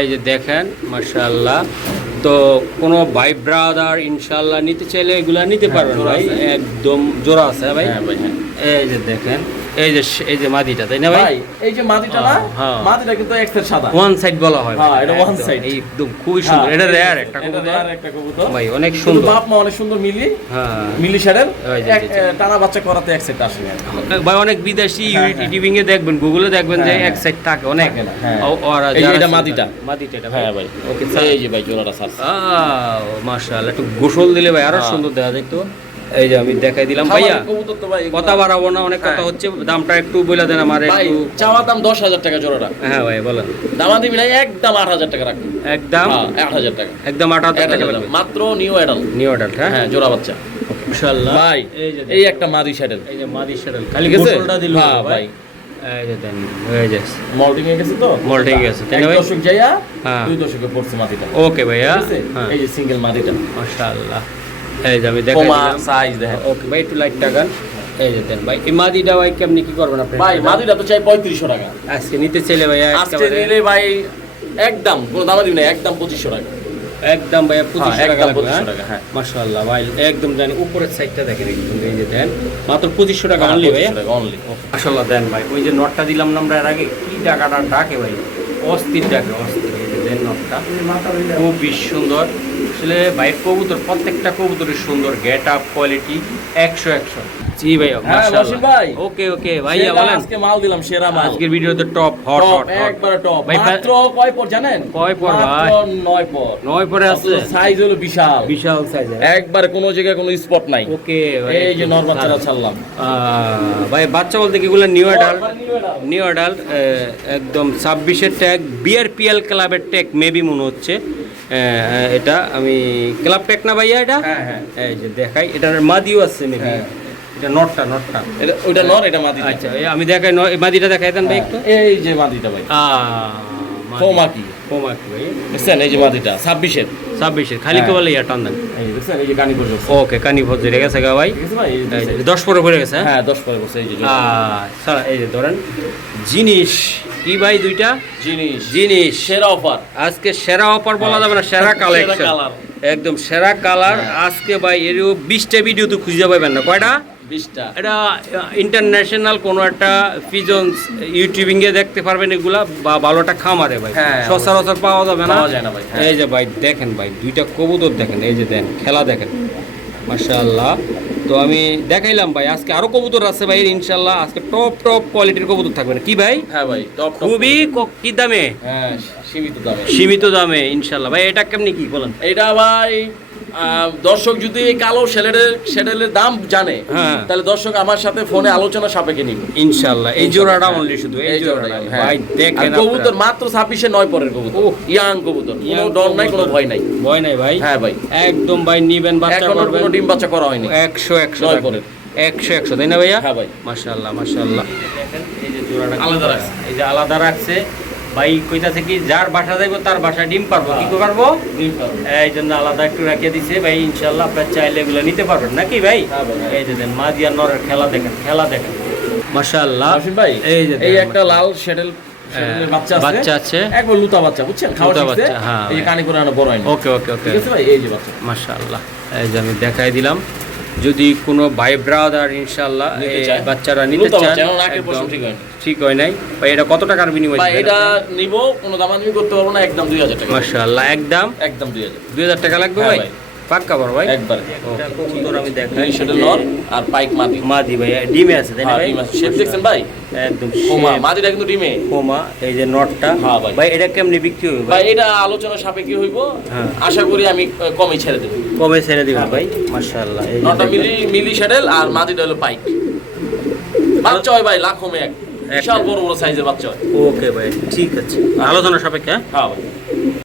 এই যে দেখেন মাশাআল্লাহ। তো কোনো ভাই ব্রাদার ইনশাআল্লাহ নিতে চাইলে এগুলা নিতে পারবেন জোড়া ভাই। আছে। একদম জোড়া আছে ভাই। হ্যাঁ ভাই, হ্যাঁ। এই যে দেখেন, এই যে মাদিটা তাই না ভাই? ভাই এই যে মাটিটা না, হ্যাঁ। মাটিটা কিন্তু একটা সাদা। ওয়ান সাইড বলা হয় হ্যাঁ, ভাই। এটা one একদম, side। একদম খুবই সুন্দর। এটা রেয়ার একটা এটা কবুতর rare একটা কবুতর। ভাই, অনেক কিন্তু সুন্দর। বাপ মা অনেক সুন্দর মিলি, হ্যাঁ মিলি শ্যাডেল। ওই যে, জি, জি। টানা বাচ্চা করাতে এক সেট আসে। ভাই অনেক বিদেশি হ্যাঁ, ইউটিউবিং এ দেখবেন, গুগলে দেখবেন যে হ্যাঁ, এক সাইড থাকে অনেক। থাকে না, হ্যাঁ। ওরা এই যে যারা এটা ছিল- মাদিটা। মাদিটা এটা হ্যাঁ ভাই, ওকে এই যে ভাই জোড়াটা ছাড়ছে। মাশাআল্লাহ। একটু গোসল দিলে ভাই আরো হ্যাঁ। সুন্দর দেখা যায়। তো এই যে আমি দেখাই দিলাম ভাইয়া। খামারের কবুতর তো ভাই এগুলো- কথা বাড়াবো না, অনেক কথা হ্যাঁ। হচ্ছে, দামটা একটু বলে দেন আমার ভাই একটু। চাওয়া দাম 10,000 টাকা জোড়াটা। হ্যাঁ ভাই বলেন। দামা দিবি না, একদম 8,000 টাকা রাখুন। একদম হ্যাঁ, 8,000 টাকা। একদম 8,000 টাকা 8,000 লাগবে মাত্র নিউ অ্যাডাল। New order. হ্যাঁ হ্যাঁ, জোড়া বাচ্চা। মাশাআল্লাহ ভাই এই যে এই একটা মাদি শ্যাডেল। এই যে মাদি শ্যাডেল খালি ঠিক আছে? গোসলটা দিল হ্যাঁ, ভাই। ভাই। এই যে দেন, এই যে মল্টিং এ গেছে তো, Molting এ গেছে, তাই এক না ভাই? দশক যাইয়া হ্যাঁ। 2 দশকে পড়ছে মাদিটা। ওকে ভাইয়া। ঠিক আছে? হ্যাঁ এই যে সিঙ্গেল মাদিটা। মাশাআল্লাহ। এই যে আমি দেখাই কোমা দিলাম। সাইজ দেখেন। ওকে ভাই একটু লাইট টাকান। এই যে দেন ভাই, এই মাদিটা ভাই কেমনি কি করবেন আপনি? ভাই মাদিটা তো চাই 3500 টাকা। আজকে নিতে চাইলে ভাইয়া আজকে একেবারে নিলে ভাই একদম কোনো দামা দিবি না, একদম 2500 টাকা। একদম ভাইয়া 2500 হ্যাঁ, টাকা একদম লাগবে। 2500 টাকা, হ্যাঁ। মাশাআল্লাহ ভাই একদম জানি উপরের সাইডটা দেখেন একদম, এই যে দেন মাত্র 2500 টাকা অনলি ভাইয়া। অনলি। মাশাআল্লাহ দেন ভাই। ওই যে নটটা দিলাম না আমরা এর আগে, কি টাকাটা ডাকে ভাই, অস্থির দেখে অস্থির, এই যে দেন নটটা খুবই সুন্দর। আসলে ভাইয়ের কবুতর প্রত্যেকটা কবুতরের সুন্দর, গেট আপ কোয়ালিটি 100। জি ভাইয়া, হ্যাঁ, ওয়াসিম ভাই। ওকে ওকে ভাইয়া সেরা বলেন। আজকে মাল দিলাম, সেরা মাল। আজকের ভিডিওতে টপ হট টপ, হট একবারে টপ। ভাই, মাত্র কয় পর জানেন? কয় পর ভাই? মাত্র 9 পর। 9 পরে আছে, সাইজ হলো বিশাল বিশাল সাইজ। একবারে, কোনো জায়গায় কোনো স্পট নাই। ওকে এই যে নর বাচ্চারা ছাড়লাম। ভাই বাচ্চা বলতে কি এগুলো new adult? New adult। New adult একদম 26-এর ট্যাগ, বিআরপিএল ক্লাবের ট্যাগ মেবি মনে হচ্ছে। এটা আমি ক্লাব ট্যাগ না ভাইয়া এটা? হ্যাঁ, হ্যাঁ। এই যে দেখাই, এটার মাদিও আছে মেবি। হ্যাঁ। এটা নটটা। এটা ওইটা নর, এটা মাদি। আচ্ছা আমি দেখাই, মাদিটা দেখাই দেন ভাই একটু। এই যে মাদিটা ভাই, কোমাকি। কোমাকি ভাই, দেখছেন? এই যে মাদিটা 26-এর। 26-এর খালি হ্যাঁ। কেবল ইয়া টান দেন। এই যে দেখছেন, এই যে কানি পর্যন্ত। ওকে, কানি ভজে গেছে গা ভাই। ঠিক আছে ভাই, এই যে দেখছেন? 10 পরে পড়ে গেছে। হ্যাঁ, 10 পরে বসে। এই যে স্যার এই যে ধরেন জিনিস কি ভাই, দুইটা জিনিস সেরা অফার। আজকে সেরা অফার বলা যাবে না, সেরা কালেকশন, কালার। একদম সেরা কালার। আজকে ভাই এর 20টা ভিডিও তো খুঁজে পাবেন না। কয়টা? 20টা। এটা ইন্টারন্যাশনাল কোনো একটা পিজনস ইউটিউবিং এ দেখতে পারবেন এগুলা, বা ভালোটা খামারে ভাই হ্যাঁ, সচরাচর পাওয়া যাবে না। পাওয়া যায় না ভাই। হ্যাঁ। এই যে ভাই দেখেন ভাই, দুইটা কবুতর দেখেন, এই যে দেন খেলা দেখেন, মাশাআল্লাহ। তো আমি দেখাইলাম ভাই, আজকে আরো কবুতর আছে ভাই ইনশাআল্লাহ। আজকে টপ কোয়ালিটির কবুতর থাকবে না কি ভাই? হ্যাঁ ভাই, টপ। খুবই কি দামে? হ্যাঁ, সীমিত দামে। সীমিত দামে ইনশাআল্লাহ ভাই। এটা কেমনি কি বলেন? এটা ভাই দর্শক যদি এই কালো শ্যাডেলের দাম জানে, হ্যাঁ। তাহলে দর্শক আমার সাথে ফোনে আলোচনা সাপেক্ষে নিবে ইনশাআল্লাহ এই জোড়াটা অনলি শুধু এই জোড়াটা হ্যাঁ। ভাই দেখেন আর কবুতর মাত্র 26-এ 9 পরের কবুতর। ওহ। ইয়াং কবুতর, কোনো ডর নাই, কোনো ভয় নাই। ভয় নাই ভাই। হ্যাঁ ভাই, একদম ভাই নিবেন, বাচ্চা এখনো করবেন। কোনো ডিম বাচ্চা করা হয়নি। 100 নয় পরের। 100 তাই না ভাইয়া? হ্যাঁ ভাই। মাশাআল্লাহ দেখেন এই যে জোড়াটা আলাদা রাখছে। এই যে আলাদা রাখছে ভাই। কইতাছে কি যার বাসা যাইবো তার বাসা ডিম পারবো, কি পারবো? ডিম পারবো। এই জন্য আলাদা একটু রেখে দিছে ভাই। ইনশাআল্লাহ আপনার চাইলে এগুলো নিতে পারবেন নাকি ভাই? হ্যাঁ ভাই। এই যে দেন মাদি আর নরের খেলা দেখেন মাশাআল্লাহ। আশিফ ভাই, এই যে এই দেখেন, একটা লাল শ্যাডেলের বাচ্চা আছে। একবার লুতা বাচ্চা, বুঝছেন? খাওয়া লুতা শিখছে। বাচ্চা, হ্যাঁ এই যে ভাই। কানি করে বড় হয় না। ওকে ঠিক আছে ভাই, এই যে বাচ্চা। মাশাআল্লাহ। এই যে আমি দেখাই দিলাম, যদি কোনো ভাই ব্রাদার ইনশাআল্লাহ নিতে এই চায়, বাচ্চারা নিতে লুতা চান, বাচ্চা, এখন নাকের একদম পশম ঠিক হয় না। ঠিক হয় নাই ভাই। এটা কত টাকার বিনিময় ভাই দিবেন এটা আপনি? নিব, কোনো দামাদামি করতে পারবো না, একদম 2000 টাকা। মাশাআল্লাহ, একদম একদম 2000। 2000 টাকা লাগবে হ্যাঁ ভাই? ভাই। পাক্কা বড় ভাই একবার। এটা কবুতর আমি দেখাই। এই শ্যাডেল নর আর পাইক মাদি। মাদি ভাই ডিমে আছে তাই না হ্যাঁ, ভাই? ডিম আছে। শেপ দেখছেন ভাই? একদম কোমা, shape, মাদিটা কিন্তু ডিমে। কোমা। এই যে নটটা হ্যাঁ ভাই। ভাই এটা কেমনি বিক্রি হবে ভাই ভাই? এটা আলোচনা সাপেক্ষে হইব। হ্যাঁ। আশা করি আমি কমই ছেড়ে দেব। কমে ছেড়ে দিবেন হ্যাঁ ভাই। মাশাআল্লাহ। এই যে নটা দেখেন। মিলি শ্যাডেল আর মাদিটা হলো পাইক। বাচ্চা হয় ভাই লাখো এক, বিশাল বড় বড় সাইজের বাচ্চা হয়। ওকে ভাই, ঠিক আছে, আলোচনা সাপেক্ষে। হ্যাঁ ভাই।